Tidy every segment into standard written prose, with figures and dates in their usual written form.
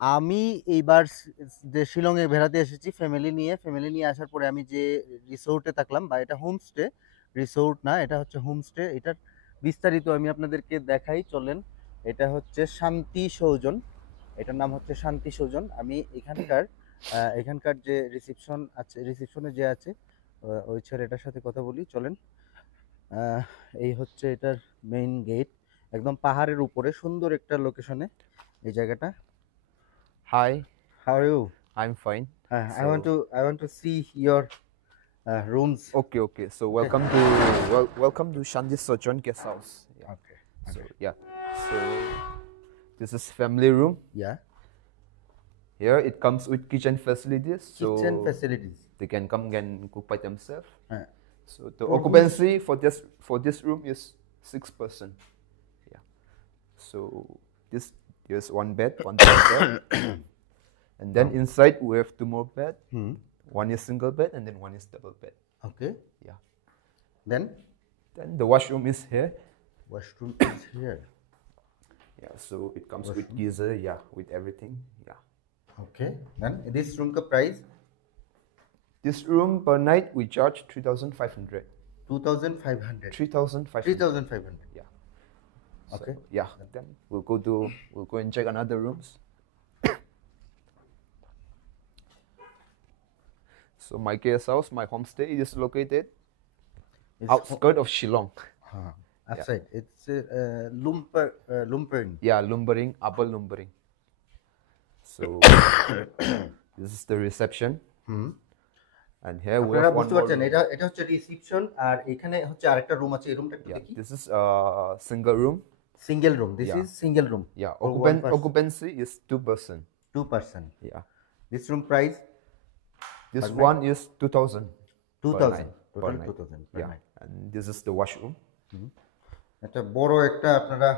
আমি এইবার যে শিলংয়ে বেড়াতে এসেছি ফ্যামিলি নিয়ে আসার পরে আমি যে রিসোর্টে থাকলাম, বা এটা হোমস্টে, রিসোর্ট না, এটা হচ্ছে হোমস্টে। এটার বিস্তারিত আমি আপনাদেরকে দেখাই, চলেন। এটা হচ্ছে শান্তি সৌজন, এটার নাম হচ্ছে শান্তি সৌজন। আমি এখানকার যে রিসেপশন আছে, রিসেপশনে যে আছে ওই ছেলেটার সাথে কথা বলি, চলেন। আহ, এই হচ্ছে এটার মেইন গেট, একদম পাহাড়ের উপরে সুন্দর একটা লোকেশনে এই জায়গাটা। Hi, how are you? I'm fine. I want So, to I want to see your rooms. okay. So Okay. welcome to Shanti Sochon guest house. Yeah. Okay. So Okay. yeah. So this is family room. Yeah. Here it comes with kitchen facilities, Kitchen so facilities. they can come and cook by themselves. Uh, So the for who's occupancy for this room is 6%. Yeah. So this there's one bed, one double bed, and then inside we have two more bed. One is single bed and then one is double bed. okay? Yeah. Then Then the washroom is here. washroom is here. Yeah, so it comes with geyser, yeah, with everything. Yeah. Okay. Then this room ka price This room per night we charge 3,500. 2,500. 3,500. 3,500. Yeah. Okay. Yeah. Then we'll go and check another rooms. So my guest house, my homestay is located It's outskirt of Shillong. outside. It's Lumpur. Yeah, Lumbering, Upper Lumbering. So this is the reception. And here we আপনারা have one বুঝতে more পারছেন, room. এটা হচ্ছে রিসেপশন, আর এখানে হচ্ছে আরেকটা রুম আছে, এই রুমটা একটু Yeah, দেখি। this is a single room. Single room, this Yeah. Is single room. Yeah, For one person. occupancy is 2%. 2%. Yeah. This room price This Per one is 2,000 per 2,000. night. Total night. 2,000 per Yeah. night. And this is the washroom. একটা বড় একটা আপনারা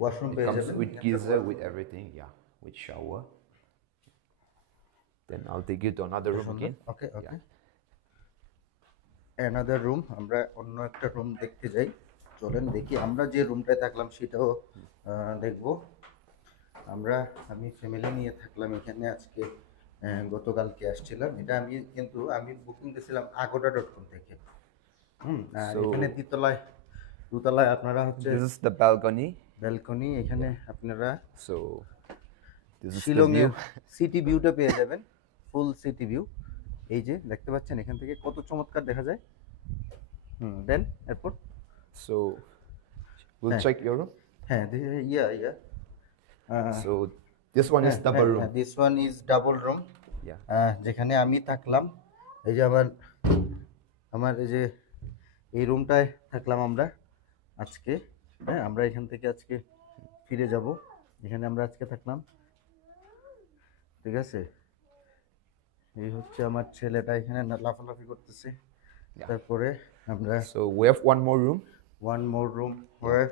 washroom It পেয়ে comes যাবেন। with geyser, with everything. Yeah, with shower. Then I'll take you to another room again. Okay okay. Another room, আমরা অন্য একটা রুম দেখতে যাই, চলেন দেখি। আমরা যে রুমটায় থাকলাম সেটাও দেখব। আমি ফ্যামিলি নিয়ে থাকলাম এখানে আজকে, গতকালকে আসছিলাম। এটা আমি বুকিং দিয়েছিলাম agoda.com থেকে। আর So- এখানে দুতলায় আপনারা হচ্ছে This is the balcony. Balcony, এখানে আপনারা So this is the শিলংয়ের view. সিটি ভিউটা পেয়ে যাবেন, ফুল সিটি ভিউ। এই যে দেখতে পাচ্ছেন এখান থেকে কত চমৎকার দেখা যায়। দেন এরপর So we'll হ্যাঁ। check your room. হ্যাঁ ইয়া So this one is double room. This one is double room, Yeah. যেখানে আমি থাকলাম। এই যে আমার এই যে এই রুমটায় থাকলাম আমরা আজকে। হ্যাঁ, আমরা এখান থেকে আজকে ফিরে যাব, এখানে আমরা আজকে থাকলাম। ঠিক আছে, এই হচ্ছে আমার ছেলেটা এখানে লাফালাফি করতেছে। তারপরে আমরা So we have one more room. One more room হয়ে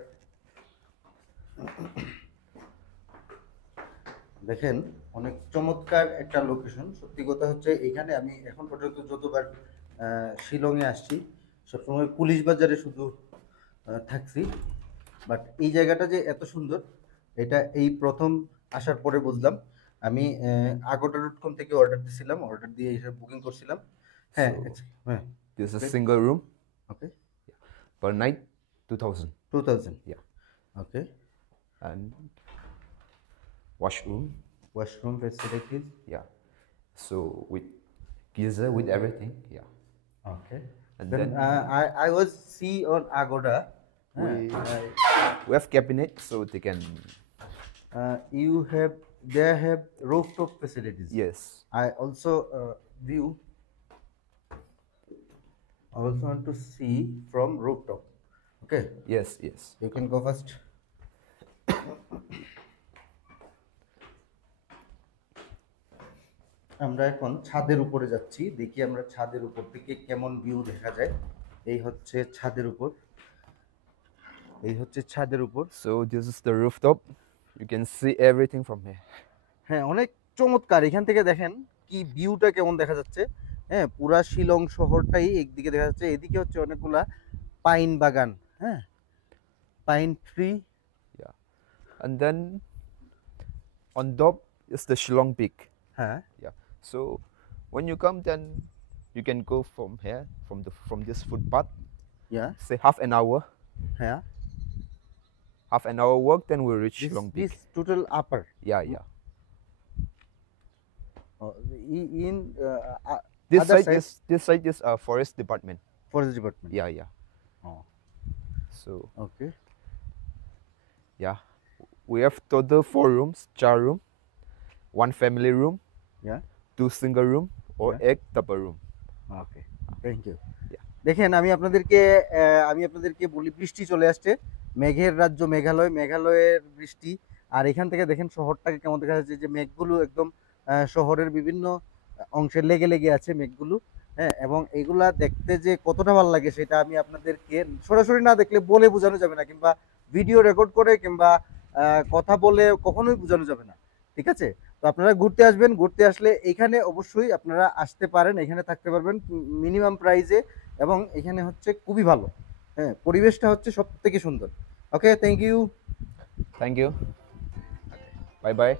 দেখেন, অনেক চমৎকার একটা লোকেশন। সত্যি কথা হচ্ছে এখানে আমি এখন পর্যন্ত যতবার শিলংয়ে আসছি সবসময় পুলিশ বাজারে শুধু থাকছি, বাট এই জায়গাটা যে এত সুন্দর এটা এই প্রথম আসার পরে বুঝলাম। আমি agoda.com থেকে অর্ডার দিয়েছিলাম, অর্ডার দিয়ে এসে বুকিং করছিলাম। হ্যাঁ হ্যাঁ This is a single room. Okay, Per night 2,000. 2,000। Yeah. Okay, And washroom. Washroom facilities. Yeah. So with geyser, with everything. Yeah. Okay. And Then then I was see on Agoda. we have cabinet, so they can. They have rooftop facilities. Yes. I also view. I also want to see from rooftop. Okay, Yes. you can go first. আমরা এখন ছাদের উপরে যাচ্ছি, দেখি আমরা ছাদের উপর থেকে কেমন ভিউ দেখা যায়। এই হচ্ছে ছাদের উপর, So this is the rooftop. You can see everything from here. হ্যাঁ, অনেক চমৎকার। এখান থেকে দেখেন কি ভিউটা কেমন দেখা যাচ্ছে। হ্যাঁ, পুরা শিলং শহরটাই একদিকে দেখা যাচ্ছে, এদিকে হচ্ছে অনেকগুলা পাইন বাগান। হ্যাঁ, pine tree. And then on top It's the Shillong Peak. হ্যাঁ Yeah. So when you come, then you can go from here, from this footpath. Yeah Say half an hour. হ্যাঁ Half an hour walk, then we'll reach this Shillong Peak. This total upper Yeah, yeah. In This Other side side? this side is forest department. Forest department Yeah, yeah. Oh. So okay yeah, we have total 4 rooms, 4 room, 1 family room, yeah 2 single room, or Yeah. 8 double room. Okay thank you Yeah. দেখেন আমি আপনাদেরকে বলি বৃষ্টি চলে আসছে মেঘের রাজ্য মেঘালয়ের বৃষ্টি আর এখান থেকে দেখেন শহরটাকে কেমন দেখা যাচ্ছে যে মেঘগুলো একদম শহরের বিভিন্ন অংশে লেগে লেগে আছে মেঘগুলো হ্যাঁ এবং এগুলা দেখতে যে কতটা ভালো লাগে সেটা আমি আপনাদেরকে সরাসরি না দেখলে বলে বোঝানো যাবে না কিংবা ভিডিও রেকর্ড করে কিংবা কথা বলে কখনোই বোঝানো যাবে না ঠিক আছে তো আপনারা ঘুরতে আসবেন ঘুরতে আসলে এখানে অবশ্যই আপনারা আসতে পারেন এখানে থাকতে পারবেন মিনিমাম প্রাইসে এবং এখানে হচ্ছে খুবই ভালো হ্যাঁ পরিবেশটা হচ্ছে সব থেকে সুন্দর okay thank you Thank you. Bye bye.